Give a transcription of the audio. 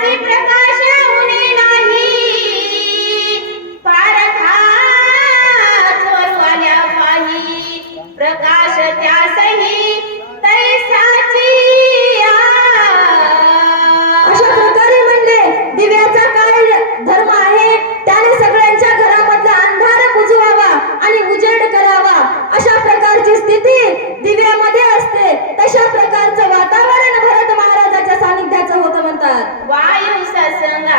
siempre começando